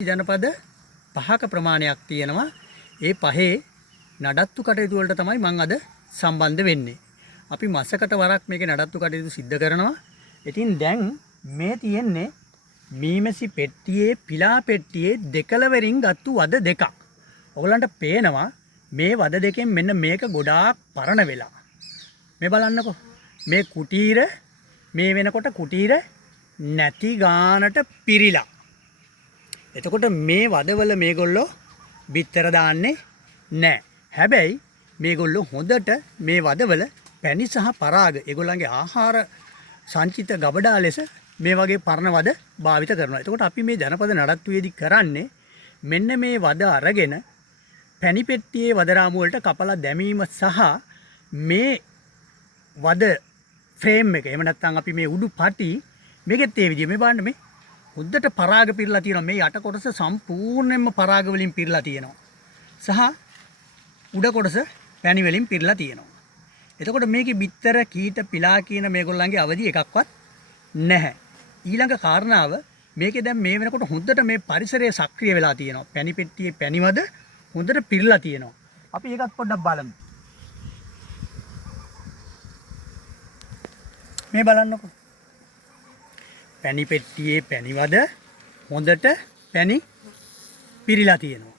ජනපද 5ක ප්‍රමාණයක් තියෙනවා. ඒ පහේ නඩත්තු කටයුතු වලට තමයි මම අද සම්බන්ධ වෙන්නේ. අපි මාසකට වරක් මේකේ නඩත්තු කටයුතු සිද්ධ කරනවා. ඉතින් දැන් මේ තියෙන්නේ මීමැසි පෙට්ටියේ පිලා පෙට්ටියේ දෙකලවරින් ගත්තු වද දෙකක්. ඔයගලන්ට පේනවා මේ වද දෙකෙන් මෙන්න මේක ගොඩාක් පරණ වෙලා. මේ බලන්නකෝ. මේ කුටීර මේ වෙනකොට කුටීර නැති ගානට පිරිලා. එතකොට මේ වදවල මේගොල්ලෝ බිත්තර දාන්නේ නැහැ. හැබැයි මේගොල්ලෝ හොඳට මේ වදවල පැණි සහ පරාග ඒගොල්ලන්ගේ ආහාර සංචිත ගබඩා ලෙස මේ වගේ පරණ වද භාවිත කරනවා. එතකොට අපි මේ ජනපද නඩත්තුවේදී කරන්නේ මෙන්න මේ වද අරගෙන පැණි පෙට්ටියේ වද රාමු වලට කපලා දැමීම සහ මේ වද ෆ්‍රේම් එක එහෙම නැත්නම් අපි මේ උඩු පටි මේකෙත් ඒ විදිහ මේ බලන්න මේ හොද්දට පරාග පිරලා තියෙනවා. මේ යට කොටස සම්පූර්ණයෙන්ම පරාග වලින් පිරලා තියෙනවා. සහ උඩ කොටස පැණි වලින් පිරලා තියෙනවා. එතකොට මේකේ බිත්තර කීට පිලා කියන මේගොල්ලන්ගේ අවදි එකක්වත් නැහැ. ඊළඟ කාරණාව මේකේ දැන් මේ වෙනකොට හොද්දට මේ පරිසරය සක්‍රිය වෙලා තියෙනවා. පැණි පෙට්ටියේ පැණිවද හොද්දට පිරලා තියෙනවා. අපි ඒකත් පොඩ්ඩක් බලමු. මේ බලන්නකෝ. පැණි පෙට්ටියේ පැණිවද හොඳට පැණි පිරීලා තියෙනවා.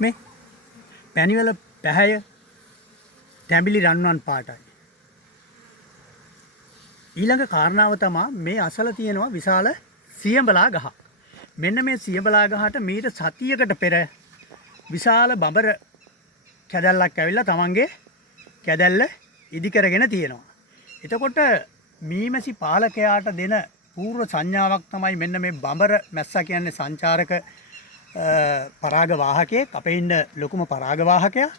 මේ පැණිවල පැහැය තැඹිලි රන්වන් පාටයි. ඊළඟ කාරණාව තමයි මේ අසල තියෙනවා විශාල සියඹලා ගහ. මෙන්න මේ සියඹලා ගහට මීට සතියකට පෙර විශාල බඹර කැදැල්ලක් ඇවිල්ලා තමන්ගේ කැදැල්ල ඉදි කරගෙන තියෙනවා. එතකොට මීමැසි පාලකයාට දෙන පූර්ව සංඥාවක් තමයි මෙන්න මේ බඹර මැස්සා කියන්නේ සංචාරක පරාග වාහකයෙක්. අපේ ඉන්න ලොකුම පරාග වාහකයා.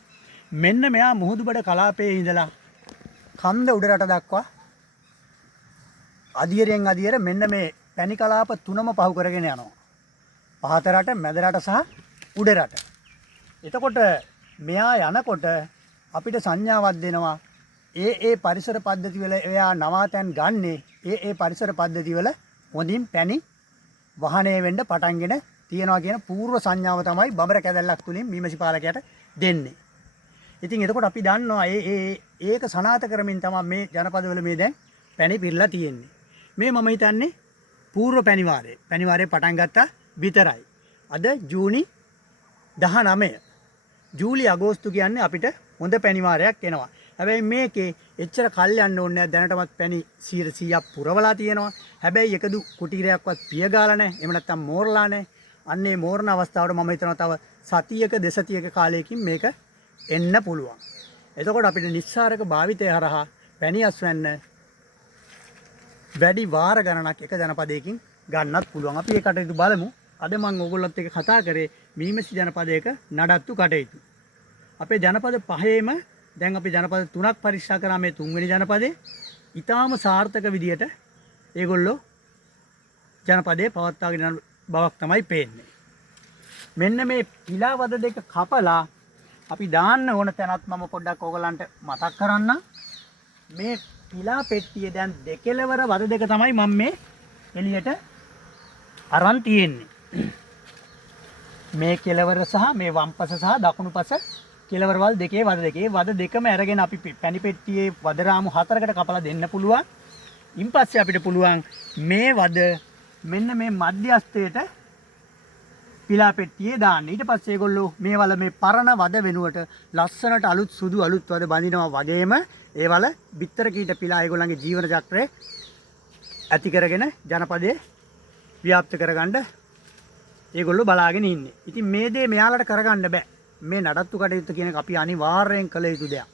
මෙන්න මෙයා මුහුදුබඩ කලාපයේ ඉඳලා කන්ද උඩරට දක්වා අදියරෙන් අදියර මෙන්න මේ පැණි කලාප තුනම පහු කරගෙන යනවා. පහත රට, මැද රට සහ උඩ රට. එතකොට මෙයා යනකොට අපිට සංඥාවක් දෙනවා ඒ පරිසර පද්ධති වල එයා නවාතැන් ගන්නේ ඒ පරිසර පද්ධති වල හොඳින් පැණි වහනය වෙන්න පටන්ගෙන තියනවා කියන පූර්ව සංඥාව තමයි බඹර කැදැල්ලක් තුලින් මීමැසි පාලකයාට දෙන්නේ. ඉතින් එතකොට අපි දන්නවා ඒක සනාථ කරමින් තමයි මේ ජනපදවල මේ දැන් පැණි පිරලා තියෙන්නේ. මේ මම හිතන්නේ පූර්ව පැණිවාරේ පටන් ගත්තා විතරයි. අද ජූනි 19. ජූලි අගෝස්තු කියන්නේ අපිට හොඳ පැණිවාරයක් එනවා. හැබැයි මේකේ එච්චර කල් යන්න ඕනේ නැහැ. දැනටමත් පැණි 100ක් පුරවලා තියෙනවා. හැබැයි එකදු කුටීරයක්වත් පිය ගාලා නැහැ. එහෙම නැත්නම් මෝරලා නැහැ. අන්නේ මෝරන අවස්ථාවට මම හිතනවා තව සතියක දෙසතියක කාලයකින් මේක එන්න පුළුවන්. එතකොට අපිට නිස්සාරක භාවිතය හරහා පැණි අස්වැන්න වැඩි වාර ගණනක් එක ජනපදයකින් ගන්නත් පුළුවන්. අපි ඒ කටයුතු බලමු. අද මම ඕගොල්ලොත් එක්ක කතා කරේ මීමැසි ජනපදයක නඩත්තු කටයුතු. අපේ ජනපද පහේම දැන් අපි ජනපද 3ක් පරීක්ෂා කරා. මේ තුන්වෙනි ජනපදේ ඊටාම සාර්ථක විදියට ඒගොල්ලෝ ජනපදයේ පවත්වාගෙන යන බවක් තමයි පේන්නේ. මෙන්න මේ පිලාවද දෙක කපලා අපි දාන්න ඕන තැනත් මම පොඩ්ඩක් ඕගලන්ට මතක් කරන්න. මේ පිලා පෙට්ටියේ දැන් දෙකලවර වද දෙක තමයි මම මේ එළියට අරන් තියෙන්නේ. මේ කෙලවර සහ මේ වම්පස සහ දකුණු පස කෙලවරවල් දෙකේ වද දෙකම අරගෙන අපි පැණි පෙට්ටියේ වද රාමු 4කට කපලා දෙන්න පුළුවන්. ඊන් පස්සේ අපිට පුළුවන් මේ වද මෙන්න මේ මධ්‍යස්ථයට පිලා පෙට්ටියේ දාන්න. ඊට පස්සේ ඒගොල්ලෝ මේවල මේ පරණ වද වෙනුවට ලස්සනට අලුත් සුදු අලුත් වද බඳිනවා වගේම ඒවල බිත්තර කීට පිලා ඒගොල්ලන්ගේ ජීවන චක්‍රය ඇති කරගෙන ජනපදයේ ව්‍යාප්ත කරගන්න ඒගොල්ලෝ බලාගෙන ඉන්නේ. ඉතින් මේ දේ මෙයාලට කරගන්න බෑ. මේ නඩත්තු කටයුතු කියන එක අපි අනිවාර්යෙන් කළ යුතු දෙයක්.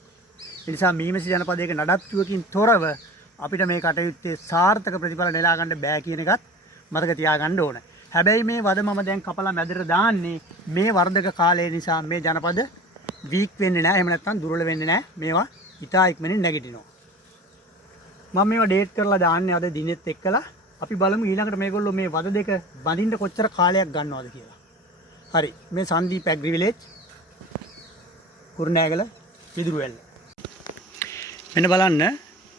ඒ නිසා මීමැසි ජනපදයක නඩත්තුවකින් තොරව අපිට මේ කටයුත්තේ සාර්ථක ප්‍රතිඵල නෙලා ගන්න බෑ කියන එකත් මතක තියාගන්න ඕන. හැබැයි මේ වද මම දැන් කපලා මැදට දාන්නේ මේ වර්ධක කාලය නිසා මේ ජනපද වීක් වෙන්නේ නැහැ. එහෙම නැත්නම් දුර්වල වෙන්නේ නැහැ. මේවා ඉතා ඉක්මනින් නැගිටිනවා. මම මේවා ඩේට් කරලා දාන්නේ අද දිනෙත් එක්කලා. අපි බලමු ඊළඟට මේගොල්ලෝ මේ වද දෙක බඳින්න කොච්චර කාලයක් ගන්නවද කියලා. හරි. මේ සංදීප් ඇග්‍රි විලේජ් කුරුණෑගල විදුරුවැල්ල. මෙන්න බලන්න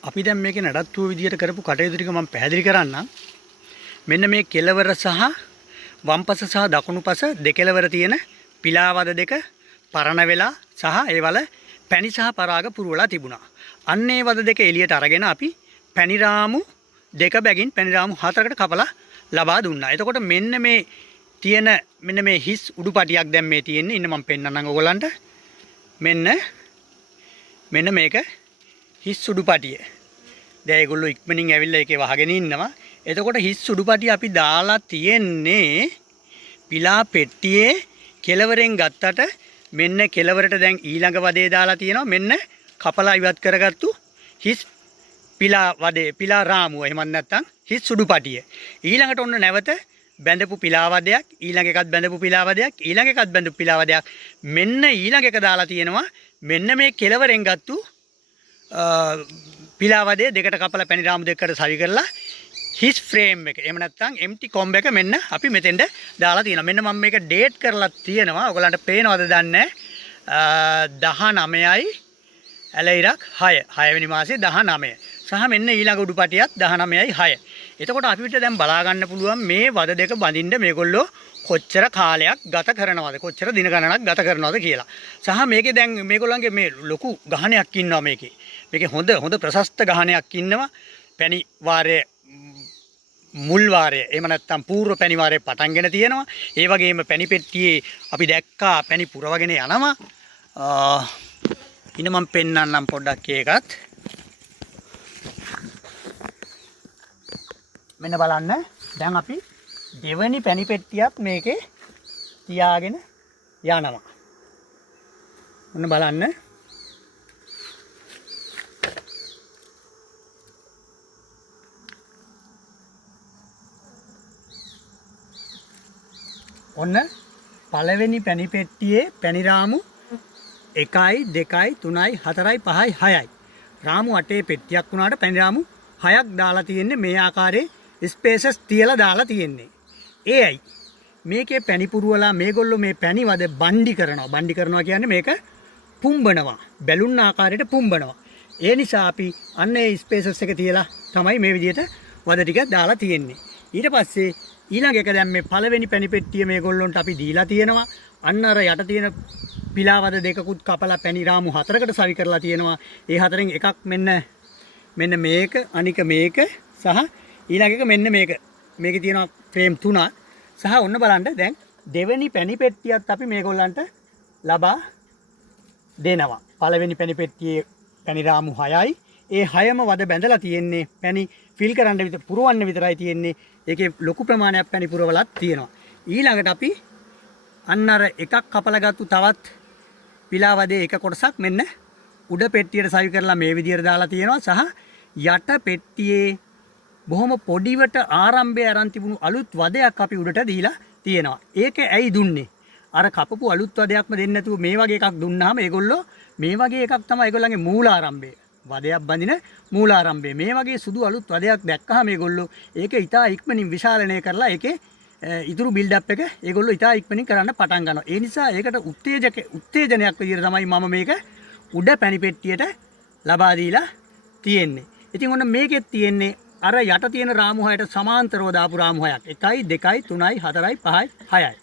අපි දැන් මේකේ නඩත්තුව විදියට කරපු කටයුතු ටික මම පැහැදිලි කරන්නම්. මෙන්න මේ කෙළවර සහ වම්පස සහ දකුණුපස දෙකෙළවර තියෙන පිලාවද දෙක පරණ වෙලා සහ ඒවල පැණි සහ පරාග පුරවලා තිබුණා. අන්න ඒ වද දෙක එළියට අරගෙන අපි පැණි රාමු දෙක බැගින් පැණි රාමු 4කට කපලා ලබා දුන්නා. එතකොට මෙන්න මේ තියෙන මෙන්න මේ හිස් උඩුපටියක් දැන් මේ තියෙන්නේ. ඉන්න මම පෙන්නන්නම් ඔයගලන්ට. මෙන්න මේක හිස් උඩුපටිය. දැන් ඒගොල්ලෝ ඉක්මනින් ඇවිල්ලා ඒකේ වහගෙන ඉන්නවා. එතකොට හිස් උඩුපටිය අපි දාලා තියෙන්නේ පිලා පෙට්ටියේ කෙළවරෙන් ගත්තට මෙන්න කෙළවරට දැන් ඊළඟ වදේ දාලා තියෙනවා. මෙන්න කපලා ඉවත් කරගත්තු හිස් පිලා වදේ පිලා රාමුව. එහෙම නැත්නම් හිස් උඩුපටිය. ඊළඟට ඔන්න නැවත බැඳපු පිලාවදයක්, ඊළඟ එකත් බැඳපු පිලාවදයක්, ඊළඟ එකත් බැඳපු පිලාවදයක්. මෙන්න ඊළඟ එක දාලා තියෙනවා. මෙන්න මේ කෙළවරෙන් ගත්තු පිලාවදේ දෙකට කපලා පැණි රාමු දෙකකට සවි කරලා හිස් ෆ්‍රේම් එක. එහෙම නැත්නම් එම්ටි කොම්බ් එක මෙන්න අපි මෙතෙන්ට දාලා තියෙනවා. මෙන්න මම මේක ඩේට් කරලා තියෙනවා. ඔයගලන්ට පේනවද දන්නේ නැහැ. 19යි ඇලයිරක් 6 වෙනි මාසේ 19. සහ මෙන්න ඊළඟ උඩුපටියත් 19යි 6. එතකොට අපිට දැන් බලා ගන්න පුළුවන් මේ වද දෙක බඳින්න මේගොල්ලෝ කොච්චර කාලයක් ගත කරනවද, කොච්චර දින ගණනක් ගත කරනවද කියලා. සහ මේකේ දැන් මේගොල්ලන්ගේ මේ ලොකු ගහණයක් ඉන්නවා මේකේ. මේකේ හොඳ ප්‍රශස්ත ගහණයක් ඉන්නවා. පැණි වාරයේ මුල් වාරය එහෙම නැත්නම් පූර්ව පැණි වාරයේ පටන්ගෙන තියෙනවා. ඒ වගේම පැණි පෙට්ටියේ අපි දැක්කා පැණි පුරවගෙන යනවා. ඉන්න මම පෙන්නන්නම් පොඩ්ඩක් ඒකත්. මෙන්න බලන්න. දැන් අපි දෙවනි පැණි පෙට්ටියක් මේකේ තියාගෙන යනවා. ඔන්න බලන්න. ඔන්න පළවෙනි පැණි පෙට්ටියේ පැණි රාමු 1යි 2යි 3යි 4යි 5යි 6යි. රාමු 8 පෙට්ටියක් වුණාට පැණි රාමු 6ක් දාලා තියෙන්නේ. මේ ආකාරයේ ස්පේසස් තියලා දාලා තියෙන්නේ. ඒයි මේකේ පැණි පුරවලා මේගොල්ලෝ මේ පැණි වද බණ්ඩි කරනවා. බණ්ඩි කරනවා කියන්නේ මේක පුම්බනවා. බැලුන් ආකාරයට පුම්බනවා. ඒ නිසා අපි අන්න ඒ ස්පේසස් එක තියලා තමයි මේ විදිහට වද ටික දාලා තියෙන්නේ. ඊට පස්සේ ඊළඟ එක දැන් මේ පළවෙනි පැණි පෙට්ටිය මේගොල්ලොන්ට අපි දීලා තියෙනවා. අන්න අර යට තියෙන පිලාවද දෙකකුත් කපලා පැණි රාමු 4කට සවි කරලා තියෙනවා. ඒ හතරෙන් එකක් මෙන්න මේක, අනික මේක සහ ඊළඟ එක මෙන්න මේක. මේකේ තියෙනවා ෆ්‍රේම් 3ක්. සහ ඔන්න බලන්න දැන් දෙවෙනි පැණි පෙට්ටියත් අපි මේගොල්ලන්ට ලබා දෙනවා. පළවෙනි පැණි පෙට්ටියේ පැණි රාමු 6යි. ඒ 6ම වද බැඳලා තියෙන්නේ. පැණි ෆිල් කරන්න පුරවන්න විතරයි තියෙන්නේ. ඒකේ ලොකු ප්‍රමාණයක් පැණි පුරවලක් තියෙනවා. ඊළඟට අපි අන්න අර එකක් කපලා ගත්තු තවත් පිලාවදේ එක කොටසක් මෙන්න උඩ පෙට්ටියට සවි කරලා මේ විදියට දාලා තියෙනවා. සහ යට පෙට්ටියේ බොහොම පොඩිවට ආරම්භය අරන් තිබුණු අලුත් වදයක් අපි උඩට දීලා තියෙනවා. ඒක ඇයි දුන්නේ? අර කපපු අලුත් වදයක්ම දෙන්නේ නැතුව මේ වගේ එකක් දුන්නාම ඒගොල්ලෝ මේ වගේ එකක් තමයි ඒගොල්ලන්ගේ මූලාරම්භය. වදයක් බඳින මූලාරම්භය. මේ වගේ සුදු අලුත් වදයක් දැක්කහම මේගොල්ලෝ ඒක ඉතා ඉක්මනින් විශාලනය කරලා ඒකේ ඉතුරු බිල්ඩ් එක ඒගොල්ලෝ ඉතා ඉක්මනින් කරන්න පටන් ගන්නවා. ඒ නිසා ඒකට උත්තේජනයක් විදිහට තමයි මම මේක උඩ පැණි පෙට්ටියට ලබා දීලා තියෙන්නේ. ඉතින් ඔන්න මේකෙත් තියෙන්නේ අර යට තියෙන රාමු 6ට සමාන්තරව දාපු රාමු 6ක්. 1යි 2යි 3යි 4යි 5යි 6යි.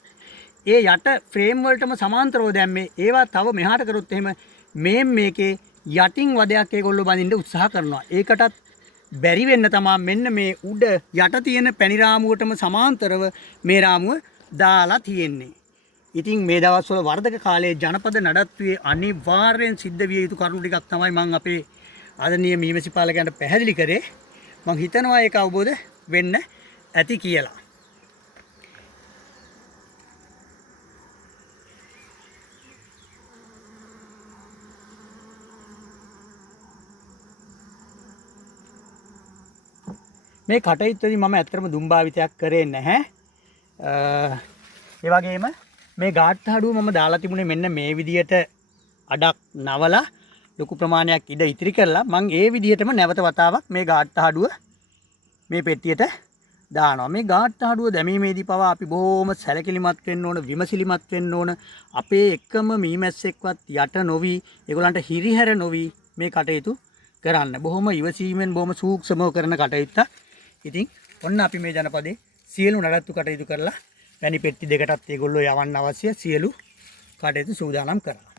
ඒ යට ෆ්‍රේම් වලටම සමාන්තරව දැම්මේ. ඒවා තව මෙහාට කරොත් එහෙම මේකේ යටින් වදයක් ඒගොල්ලෝ බඳින්න උත්සාහ කරනවා. ඒකටත් බැරි වෙන්න තමයි මෙන්න මේ උඩ යට තියෙන පැණි රාමුවටම සමාන්තරව මේ රාමුව දාලා තියෙන්නේ. ඉතින් මේ දවස්වල වර්ධක කාලයේ ජනපද නඩත්තුවේ අනිවාර්යෙන් සිද්ධ විය යුතු කරුණු ටිකක් තමයි මම අපේ ආදරණීය මීමැසිපාලකයන්ට පැහැදිලි කරේ. මම හිතනවා ඒක අවබෝධ වෙන්න ඇති කියලා. මේ කටයුත්තේදී මම ඇත්තටම දුම්භාවිතයක් කරේ නැහැ. ඒ වගේම මේ ගාට්ටහඩුව මම දාලා තිබුණේ මෙන්න මේ විදියට අඩක් නවලා ලොකු ප්‍රමාණයක් ඉඩ ඉතිරි කරලා මම ඒ විදිහටම නැවත වතාවක් මේ ගාට්ටහඩුව මේ පෙට්ටියට දානවා. මේ ගාට්ටහඩුව දැමීමේදී පවා අපි බොහොම සැලකිලිමත් වෙන්න ඕන, විමසිලිමත් වෙන්න ඕන. අපේ එකම මීමැස්සෙක්වත් යට නොවි, ඒගොල්ලන්ට හිරිහැර නොවි මේ කටයුතු කරන්න. බොහොම ඉවසීමෙන් බොහොම සූක්ෂමව කරන කටයුත්තක්. ඉතින් ඔන්න අපි මේ ජනපදේ සියලු නඩත්තු කටයුතු කරලා පැණි පෙට්ටි දෙකටත් ඒගොල්ලෝ යවන්න අවශ්‍ය සියලු කටයුතු සූදානම් කරා.